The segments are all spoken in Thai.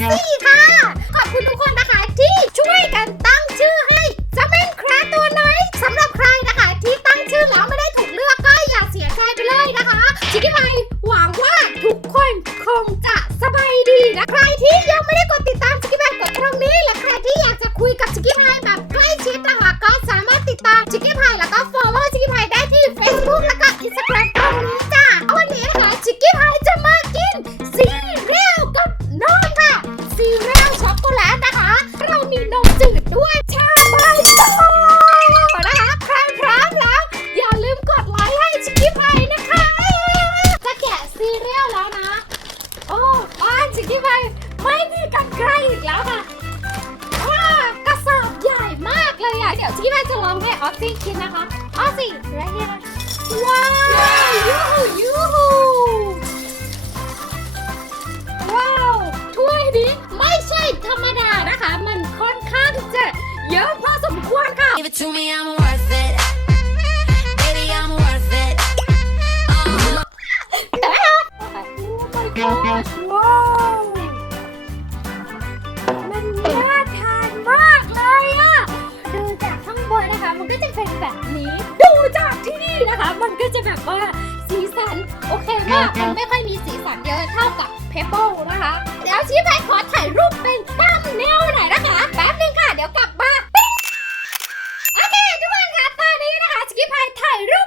所以他 เดี๋ยวที่แม่จะลองให้ออซี่คิดนะคะออซี่ right here ว้าวยูหูยูหูว้าวถ้วยนี้ไม่ใช่ธรรมดานะคะ มันค่อนข้างจะเยอะพอสมควรค่ะ Give it to me I'm worth it มันก็จะแบบว่าสีสัน โอเคมากมันไม่ค่อยมีสีสันเยอะเท่ากับเพเปิลนะคะ เดี๋ยวชี้ไปขอถ่ายรูปเป็นตามแนวหน่อยนะคะแป๊บนึงค่ะ เดี๋ยวกลับมาปิ๊งโอเคทุกคนคะตอนนี้นะคะชิคกี้พายถ่ายรูป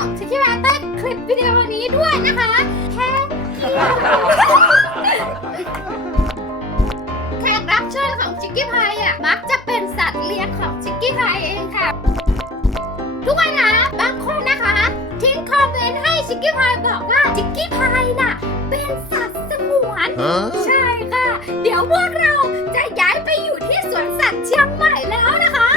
รู้นะคะบอกชิคกี้พายใต้คลิปวิดีโอนี้ด้วยนะคะ แค่แขกรับเชิญของชิคกี้พายอะมักจะเป็นสัตว์เลี้ยงของชิคกี้พายเองค่ะ ทุกคนนะบางคนนะคะทิ้งคอมเมนต์ให้ชิคกี้พายบอกว่าชิคกี้พายน่ะเป็นสัตว์สงวน Huh? ใช่ค่ะ เดี๋ยวพวกเราจะย้ายไปอยู่ที่สวนสัตว์เชียงใหม่แล้วนะคะ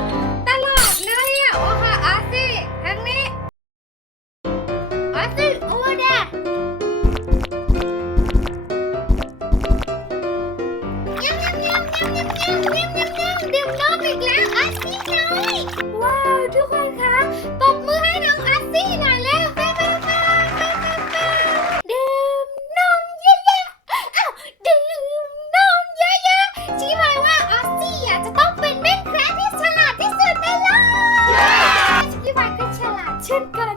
Thank you. เช่นกัน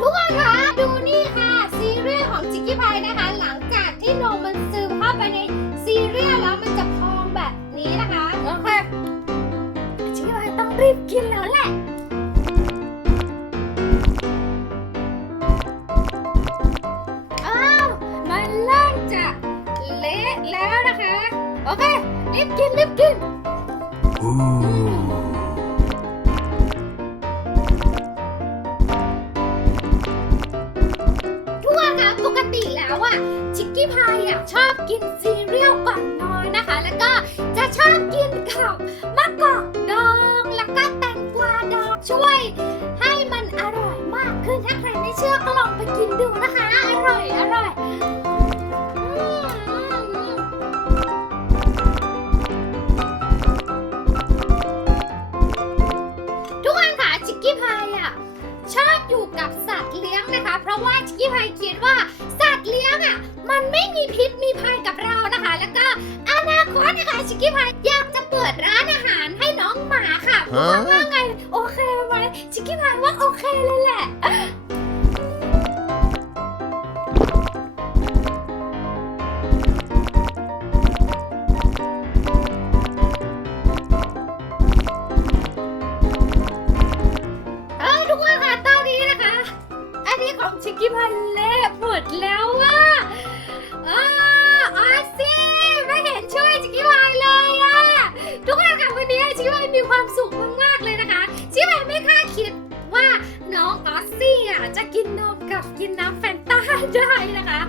ทุกคนคะดูนี่ค่ะ ซีเรียลของจิกกี้พายนะคะ หลังจากที่นมมันซึมเข้าไปในซีเรียลแล้วมันจะพองแบบนี้นะคะโอเคจิกกี้พายต้องรีบกินแล้วแหละ บกินรีบกิน Ooh. ทุกคนคะปกติแล้วอะชิคกี้พายอะชอบกินซีเรียลก่อนนอนนะคะ แล้วก็จะชอบกินกับมะกอกดอง แล้วก็แตงกวาดองช่วย ให้มันอร่อยมากขึ้นถ้าใครไม่เชื่อก็ลองไปกินดูนะคะ อร่อยอร่อย เพราะว่าชิคกี้พายคิดว่าสัตว์เลี้ยงอะมันไม่มีพิษมีภัยกับเรานะคะ แล้วก็อนาคตนะคะชิคกี้พายอยากจะเปิดร้านอาหารให้น้องหมาค่ะฮะว่าไงโอเคไหมชิคกี้พายว่าันเละหมดแล้วว่าอาอาซี่ไม่เห็นช่วยจิกกี้พายเลยอะทุกคนค่ะวันนี้จิ๊กวายมีความสุขมากๆเลยนะคะจิ๊กวายไม่คาดคิดว่าน้องออสซี่อะจะกินนมกับกินน้ำแฟนต้าได้นะคะ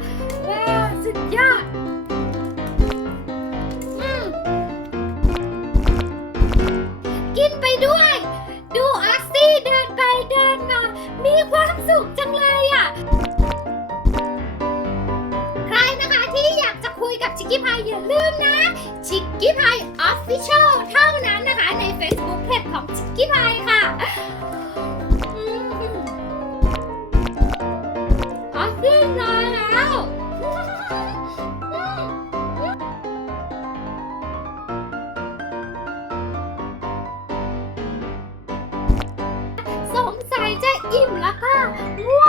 ชิคกี้พายอย่าลืมนะชิคกี้พายออฟฟิเชียลเท่านั้นนะคะใน Facebook Page ของชิคกี้พายค่ะออฟฟิศมาแล้วสงสัยจะอิ่มแล้วค่ะง่ว